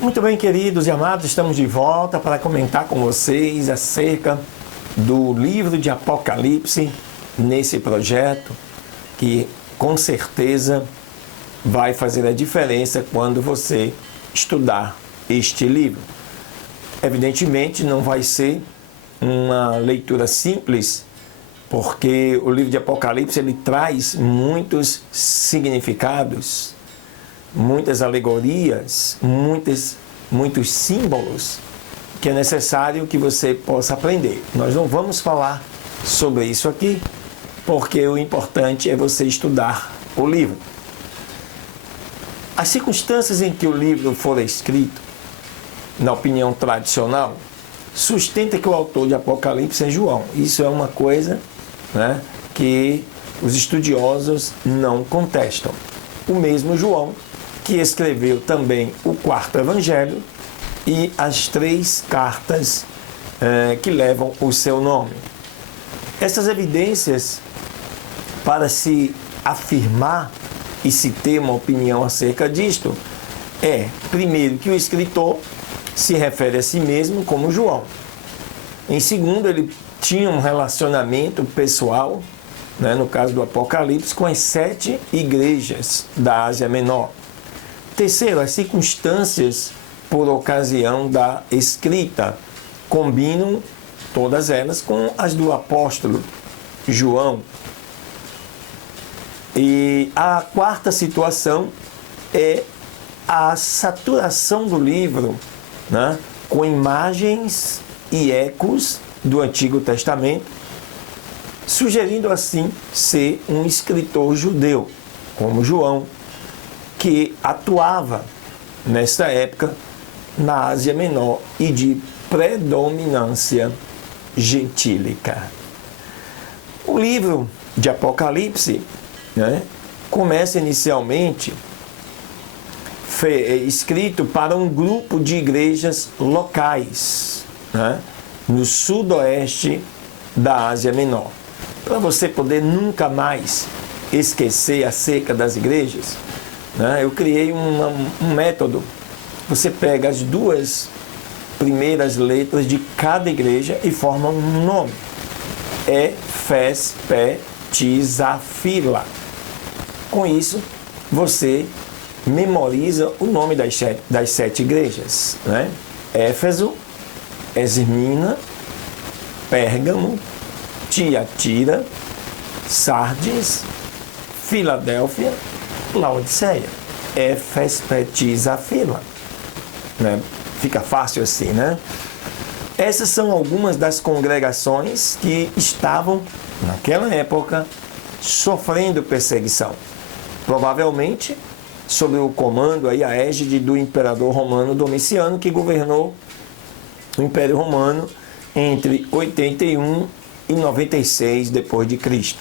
Muito bem, queridos e amados, estamos de volta para comentar com vocês acerca do livro de Apocalipse, nesse projeto que com certeza vai fazer a diferença quando você estudar este livro. Evidentemente não vai ser uma leitura simples, porque o livro de Apocalipse ele traz muitos significados, muitas alegorias, muitos símbolos que é necessário que você possa aprender. Nós não vamos falar sobre isso aqui, porque o importante é você estudar o livro. As circunstâncias em que o livro for escrito, na opinião tradicional, sustenta que o autor de Apocalipse é João. Isso é uma coisa, né, que os estudiosos não contestam. O mesmo João que escreveu também o quarto evangelho e as 3 cartas que levam o seu nome. Essas evidências, para se afirmar e se ter uma opinião acerca disto, primeiro, que o escritor se refere a si mesmo como João. Em segundo, ele tinha um relacionamento pessoal, né, no caso do Apocalipse, com as 7 igrejas da Ásia Menor. Terceiro, as circunstâncias por ocasião da escrita combinam todas elas com as do apóstolo João. E a quarta situação é a saturação do livro, né, com imagens e ecos do Antigo Testamento, sugerindo assim ser um escritor judeu, como João, que atuava nessa época na Ásia Menor e de predominância gentílica. O livro de Apocalipse, né, começa inicialmente escrito para um grupo de igrejas locais, né, no sudoeste da Ásia Menor. Para você poder nunca mais esquecer acerca das igrejas, né, eu criei um método. Você pega as 2 primeiras letras de cada igreja e forma um nome. Éfes, Pé, Tisa, Fila. Com isso, você memoriza o nome das 7 igrejas, né? Éfeso, Esmirna, Pérgamo, Tiatira, Sardes, Filadélfia, Laodiceia. Éfes, Pé, Tisa, Fila. Né? Fica fácil assim, né? Essas são algumas das congregações que estavam, naquela época, sofrendo perseguição. Provavelmente sob o comando, a égide do imperador romano Domiciano, que governou o Império Romano entre 81 e 96 depois de Cristo.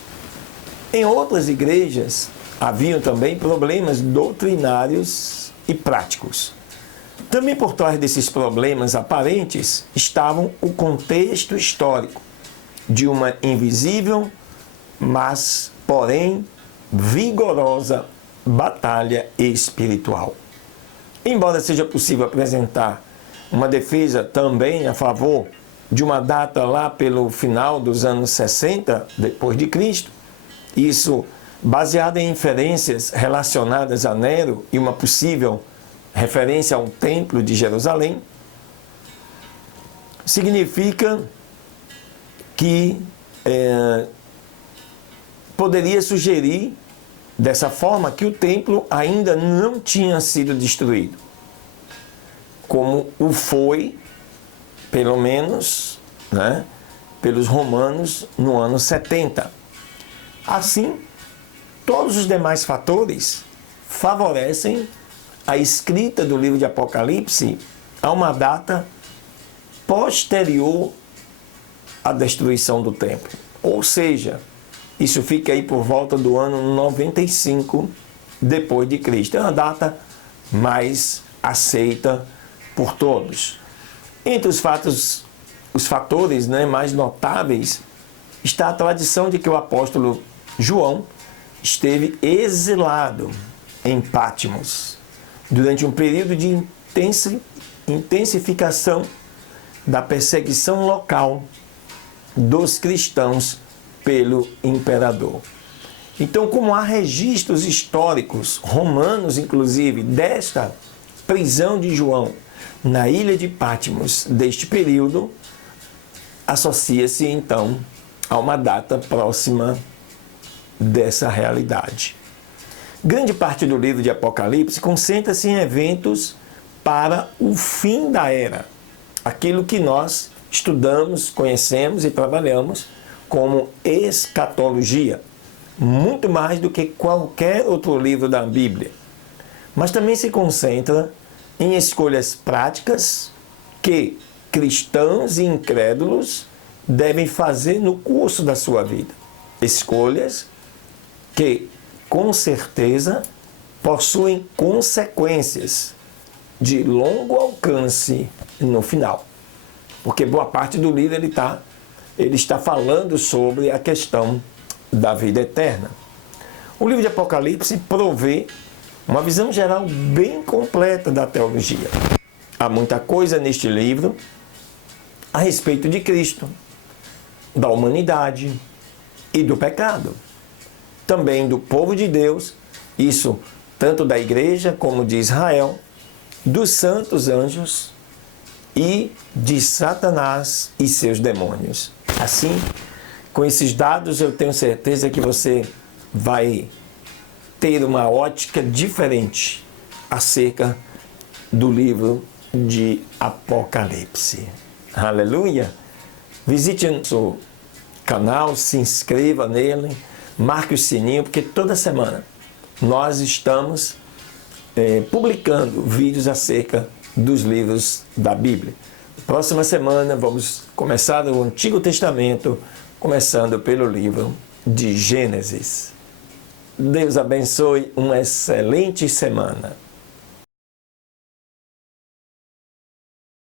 Em outras igrejas haviam também problemas doutrinários e práticos. Também por trás desses problemas aparentes estavam o contexto histórico de uma invisível, mas, porém, vigorosa batalha espiritual. Embora seja possível apresentar uma defesa também a favor de uma data lá pelo final dos anos 60 depois de Cristo, isso baseado em inferências relacionadas a Nero e uma possível referência ao Templo de Jerusalém, significa que poderia sugerir dessa forma que o templo ainda não tinha sido destruído, como o foi, pelo menos, né, pelos romanos no ano 70. Assim, todos os demais fatores favorecem a escrita do livro de Apocalipse a uma data posterior à destruição do templo. Ou seja, isso fica aí por volta do ano 95 depois de Cristo. É uma data mais aceita por todos. Entre os fatores, né, mais notáveis está a tradição de que o apóstolo João esteve exilado em Patmos durante um período de intensificação da perseguição local dos cristãos pelo imperador. Então, como há registros históricos, romanos inclusive, desta prisão de João na ilha de Patmos deste período, associa-se então a uma data próxima dessa realidade. Grande parte do livro de Apocalipse concentra-se em eventos para o fim da era, aquilo que nós estudamos, conhecemos e trabalhamos como escatologia, muito mais do que qualquer outro livro da Bíblia. Mas também se concentra em escolhas práticas que cristãos e incrédulos devem fazer no curso da sua vida. Escolhas que, com certeza, possuem consequências de longo alcance no final. Porque boa parte do livro ele está falando sobre a questão da vida eterna. O livro de Apocalipse provê uma visão geral bem completa da teologia. Há muita coisa neste livro a respeito de Cristo, da humanidade e do pecado. Também do povo de Deus, isso tanto da igreja como de Israel, dos santos anjos e de Satanás e seus demônios. Assim, com esses dados, eu tenho certeza que você vai ter uma ótica diferente acerca do livro de Apocalipse. Aleluia! Visite nosso canal, se inscreva nele, marque o sininho, porque toda semana nós estamos publicando vídeos acerca dos livros da Bíblia. Próxima semana vamos começar o Antigo Testamento, começando pelo livro de Gênesis. Deus abençoe, uma excelente semana.